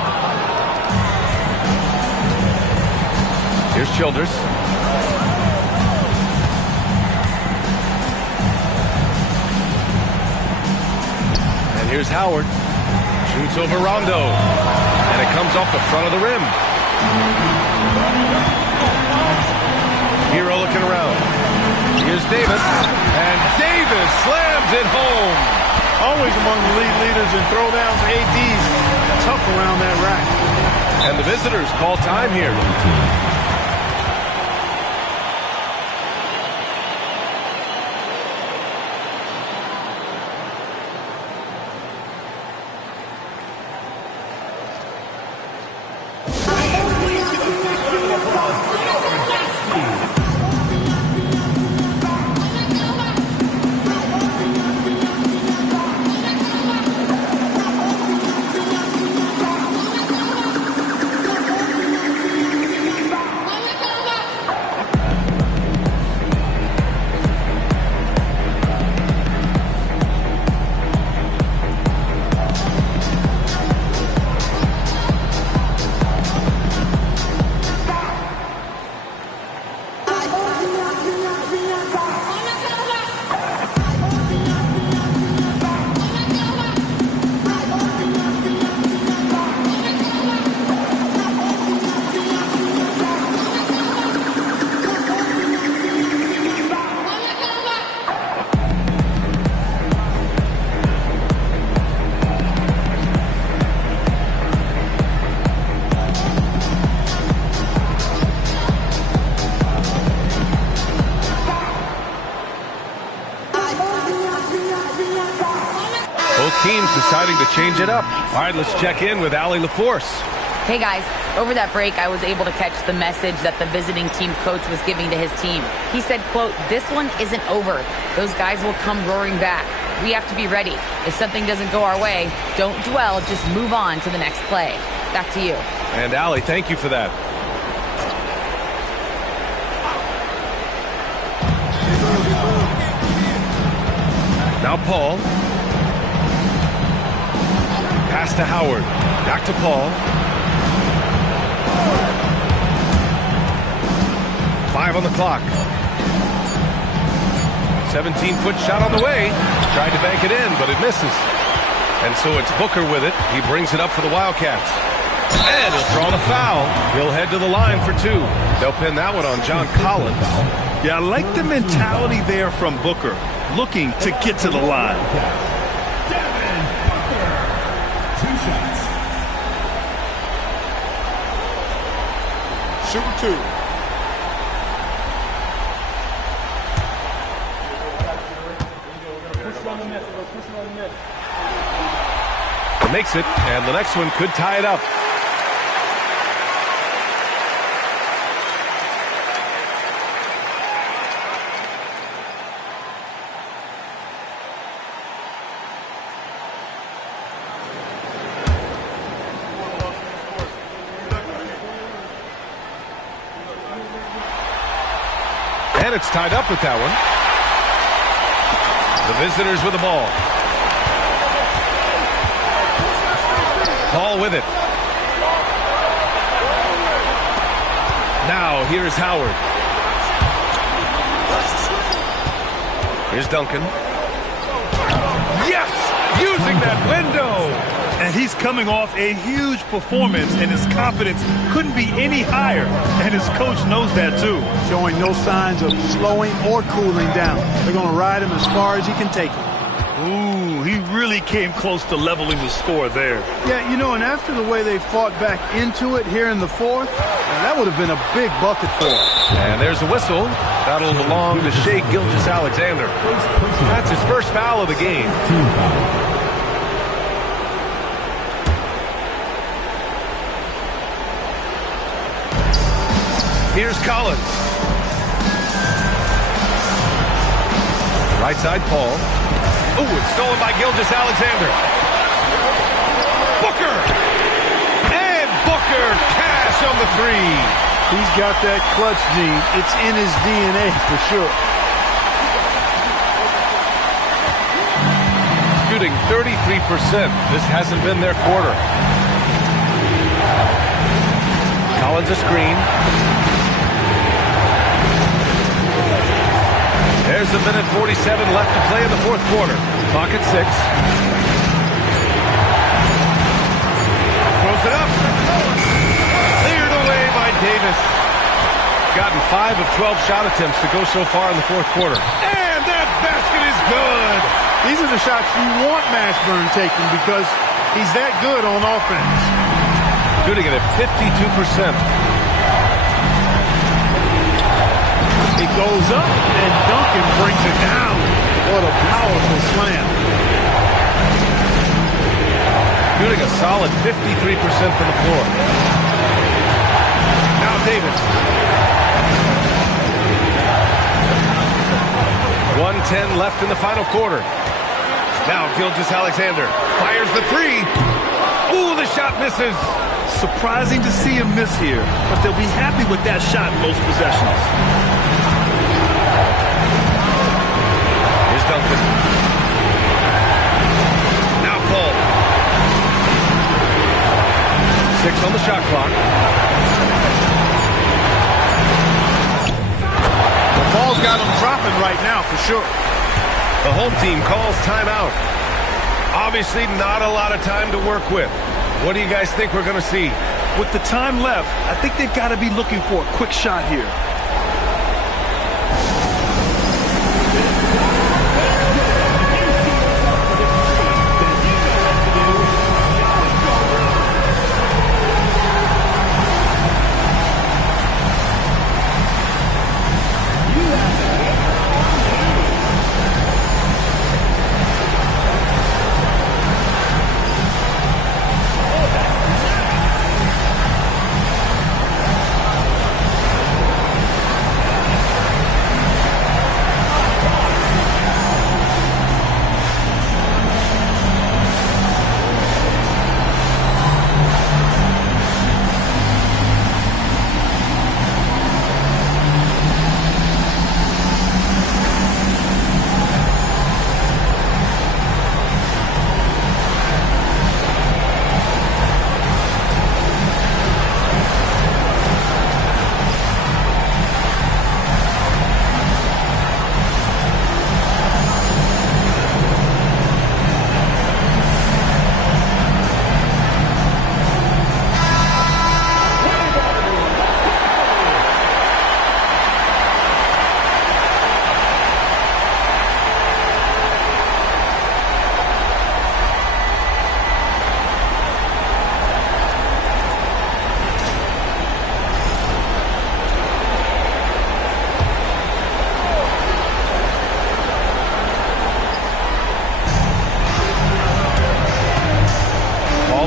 Here's Childers. And here's Howard. Shoots over Rondo. And it comes off the front of the rim. Hero looking around. Here's Davis. And Davis slams it home. Always among the league leaders in throwdowns. AD's tough around that rack. And the visitors call time here. Teams deciding to change it up. All right, let's check in with Allie LaForce. Hey guys, over that break, I was able to catch the message that the visiting team coach was giving to his team. He said, quote, "This one isn't over. Those guys will come roaring back. We have to be ready. If something doesn't go our way, don't dwell, just move on to the next play." Back to you. And Allie, thank you for that. Now Paul. Pass to Howard. Back to Paul. 5 on the clock. 17-foot shot on the way. Tried to bank it in, but it misses. And so it's Booker with it. He brings it up for the Wildcats. And he'll draw the foul. He'll head to the line for 2. They'll pin that one on John Collins. Yeah, I like the mentality there from Booker, looking to get to the line. Shooting 2. Makes it, and the next one could tie it up. And it's tied up with that one. The visitors with the ball. Paul with it. Now here's Howard. Here's Duncan. Yes! Using that window! And he's coming off a huge performance, and his confidence couldn't be any higher. And his coach knows that, too. Showing no signs of slowing or cooling down. They're going to ride him as far as he can take him. Ooh, he really came close to leveling the score there. Yeah, you know, and after the way they fought back into it here in the fourth, that would have been a big bucket for him. And there's a whistle. That'll belong to Shea Gilgeous-Alexander. That's his first foul of the game. Here's Collins. Right side, Paul. Oh, it's stolen by Gilgeous-Alexander. Booker! And Booker cash on the three. He's got that clutch gene. It's in his DNA for sure. Shooting 33%. This hasn't been their quarter. Collins a screen. There's a minute 47 left to play in the fourth quarter. Clock at 6. Throws it up. Cleared away by Davis. Gotten 5 of 12 shot attempts to go so far in the fourth quarter. And that basket is good. These are the shots you want Mashburn taking because he's that good on offense. Shooting it at 52%. It goes up, and Duncan brings it down. What a powerful slam. Shooting a solid 53% from the floor. Now Davis. 1:10 left in the final quarter. Now Gilgeous-Alexander fires the three. Ooh, the shot misses. Surprising to see him miss here, but they'll be happy with that shot most possessions. Here's Duncan. Now Paul. 6 on the shot clock. The ball's got him dropping right now for sure. The home team calls timeout. Obviously not a lot of time to work with. What do you guys think we're going to see? With the time left, I think they've got to be looking for a quick shot here.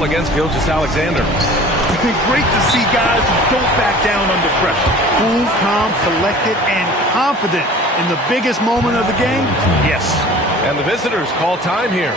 Against Gilgeous-Alexander. Great to see guys who don't back down under pressure. Cool, calm, collected, and confident in the biggest moment of the game. Yes. And the visitors call time here.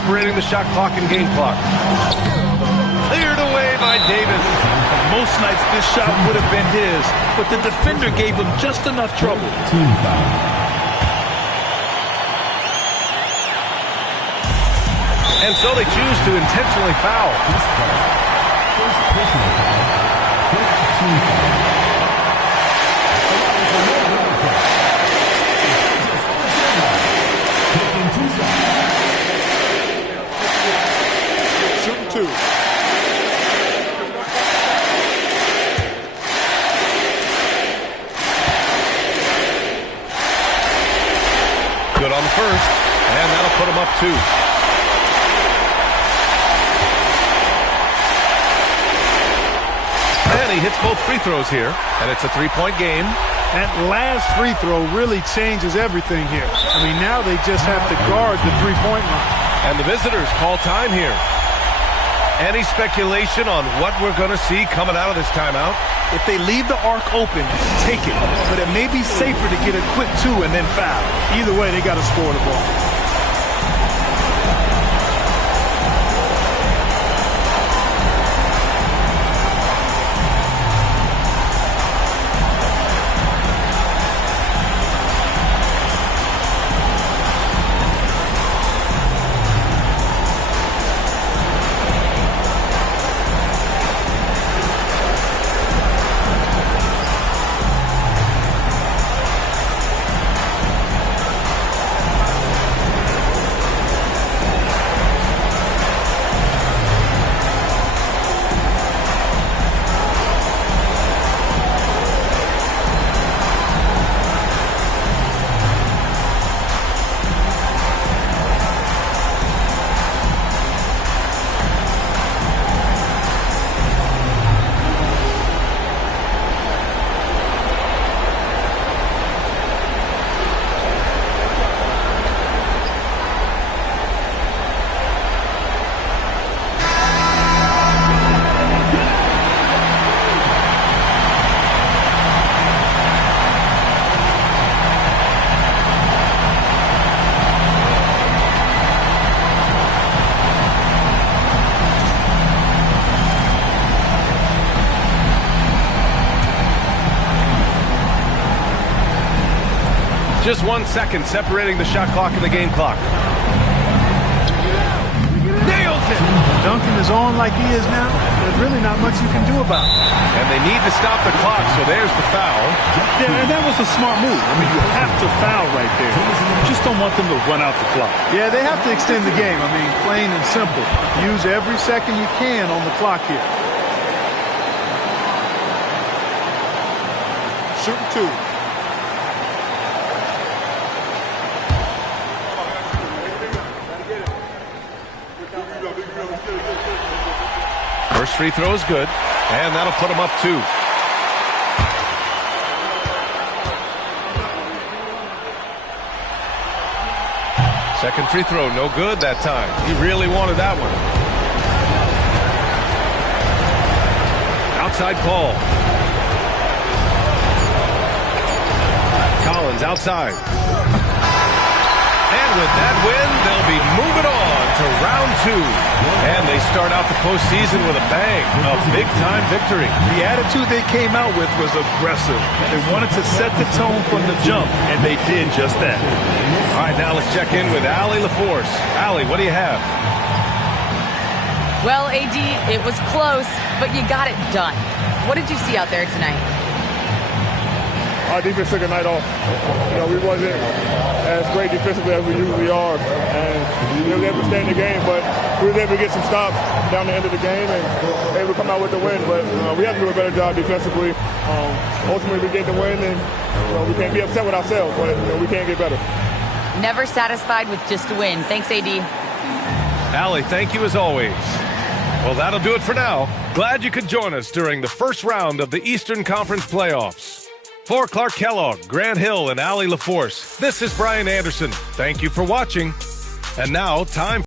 separating the shot clock and game clock. Cleared away by Davis. Most nights this shot would have been his, but the defender gave him just enough trouble. Team foul. And so they choose to intentionally foul. First personal foul. First team foul. Shooting 2. Good on the first, and that'll put him up 2. And he hits both free throws here, and it's a 3-point game. That last free throw really changes everything here. I mean, now they just have to guard the three-point line. And the visitors call time here. Any speculation on what we're going to see coming out of this timeout? If they leave the arc open, take it. But it may be safer to get a quick 2 and then foul. Either way, they got to score the ball. Just 1 second separating the shot clock and the game clock. Nails it! Duncan is on like he is now. There's really not much you can do about it. And they need to stop the clock, so there's the foul. Yeah, and that was a smart move. I mean, you have to foul right there. You just don't want them to run out the clock. Yeah, they have to extend the game. I mean, plain and simple. Use every second you can on the clock here. Shooting 2. First free throw is good, and that'll put him up 2. Second free throw, no good that time. He really wanted that one. Outside call. Collins outside. And with that win, they'll be moving on to round 2. And they start out the postseason with a bang, a big-time victory. The attitude they came out with was aggressive. They wanted to set the tone from the jump, and they did just that. All right, now let's check in with Allie LaForce. Allie, what do you have? Well, AD, it was close, but you got it done. What did you see out there tonight? Our defense took a night off. You know, we wasn't as great defensively as we usually are, and we were able to stay in the game, but we were able to get some stops down the end of the game and able to come out with the win. But we have to do a better job defensively. Ultimately, we get the win, and we can't be upset with ourselves, but we can't get better. Never satisfied with just a win. Thanks, AD. Allie, thank you as always. Well, that'll do it for now. Glad you could join us during the first round of the Eastern Conference playoffs. For Clark Kellogg, Grant Hill, and Allie LaForce, this is Brian Anderson. Thank you for watching. And now, time